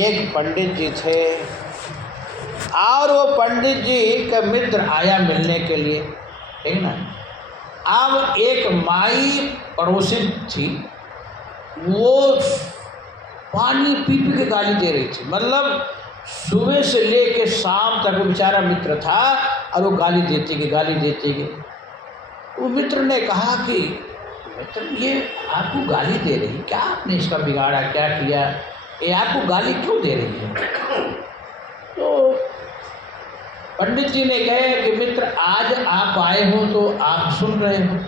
एक पंडित जी थे और वो पंडित जी का मित्र आया मिलने के लिए, ठीक ना। अब एक माई पड़ोसी थी, वो पानी पी पी के गाली दे रही थी। मतलब सुबह से लेके शाम तक वो बेचारा मित्र था और वो गाली देती गई। वो मित्र ने कहा कि मित्र ये आपको गाली दे रही, क्या आपने इसका बिगाड़ा, क्या किया, ये आपको गाली क्यों दे रही है? तो पंडित जी ने कहे कि मित्र आज आप आए हो तो आप सुन रहे हो,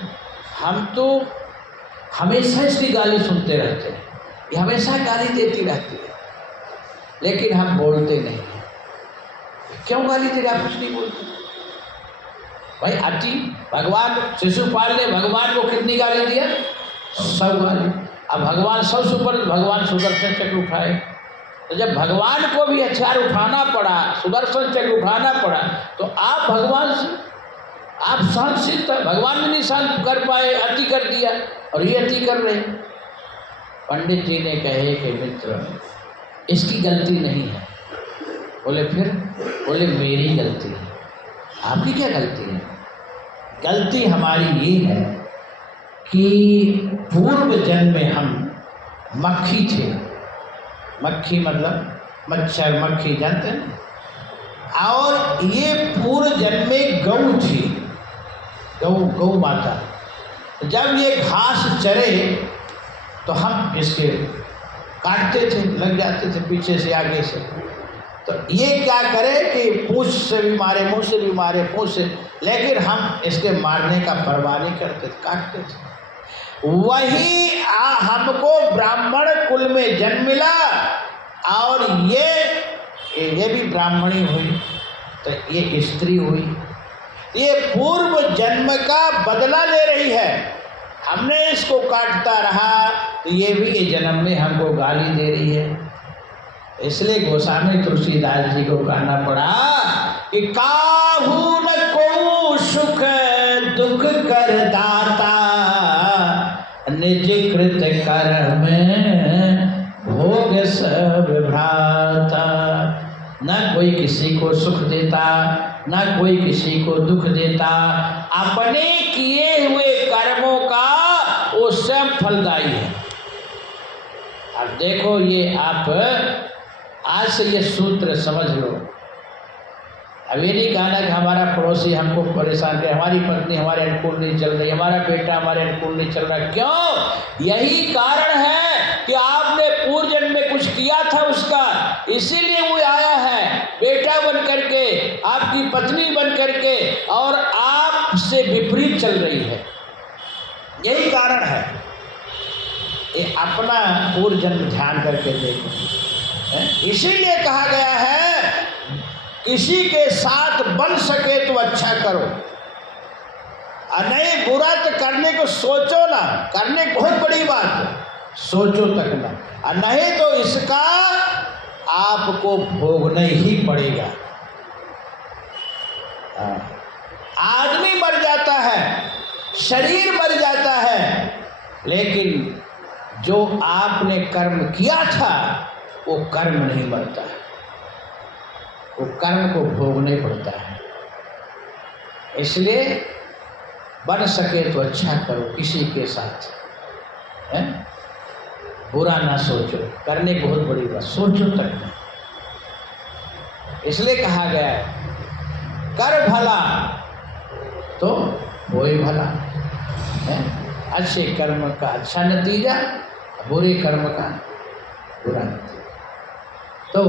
हम तो हमेशा इसकी गाली सुनते रहते हैं, ये हमेशा गाली देती रहती है, लेकिन हम बोलते नहीं हैं। क्यों गाली दे रहे, आप कुछ नहीं बोलते? भाई अति भगवान शिशुपाल ने भगवान को कितनी गाली दिया? 100 गाली। अब भगवान 100 से ऊपर भगवान सुदर्शन चक्र उठाए, तो जब भगवान को भी हथियार उठाना पड़ा, सुदर्शन चक्र उठाना पड़ा, तो आप भगवान से आप सहनशील था, भगवान भी नहीं सहन कर पाए, अति कर दिया और ये अति कर रहे। पंडित जी ने कहे कि मित्र इसकी गलती नहीं है। बोले फिर? बोले मेरी गलती है। आपकी क्या गलती है? गलती हमारी ये है कि पूर्व जन्म में हम मक्खी थे। मक्खी मतलब मच्छर, मक्खी जानते हैं। और ये पूर्व जन्म में गऊ थी, गऊ माता। जब ये घास चरे तो हम इसके काटते थे, लग जाते थे पीछे से आगे से। तो ये क्या करे कि पूंछ से भी मारे, मुंह से भी मारे, पूंछ से, लेकिन हम इसके मारने का परवाह नहीं करते, काटते थे। वही हमको ब्राह्मण कुल में जन्म मिला और ये भी ब्राह्मणी हुई, तो ये स्त्री हुई। ये पूर्व जन्म का बदला ले रही है। हमने इसको काटता रहा तो ये भी ये जन्म में हमको गाली दे रही है। इसलिए गोस्वामी तुलसीदास जी को कहना पड़ा कि काहू न को सुख दुख कर दाता, निज कृत कर्म भोग सब भ्राता। न कोई किसी को सुख देता, न कोई किसी को दुख देता, अपने किए हुए कर्मों का वो स्वयं फलदायी है। अब देखो ये आप आज से ये सूत्र समझ लो। अब ये नहीं कहना कि हमारा पड़ोसी हमको परेशान करे, हमारी पत्नी हमारे अनुकूल नहीं चल रही, हमारा बेटा हमारे अनुकूल नहीं चल रहा। क्यों? यही कारण है कि आपने पूर्व जन्म में कुछ किया था उसका, इसीलिए वो आया है बेटा बन करके, आपकी पत्नी बन करके, और आपसे विपरीत चल रही है। यही कारण है। ये अपना पूर्व जन्म ध्यान करके देखो। इसीलिए कहा गया है किसी के साथ बन सके तो अच्छा करो, और नहीं बुरा तो करने को सोचो ना, करने बहुत बड़ी बात है, सोचो तक ना, और नहीं तो इसका आपको भोगना ही पड़ेगा। आदमी मर जाता है, शरीर मर जाता है, लेकिन जो आपने कर्म किया था वो कर्म नहीं मरता है, वो कर्म को भोगना पड़ता है। इसलिए बन सके तो अच्छा करो किसी के साथ, है? बुरा ना सोचो, करने की बहुत बड़ी बात, सोचो तक नहीं। इसलिए कहा गया है कर भला तो होए भला, है? अच्छे कर्म का अच्छा नतीजा, बुरे कर्म का बुरा नतीजा। तो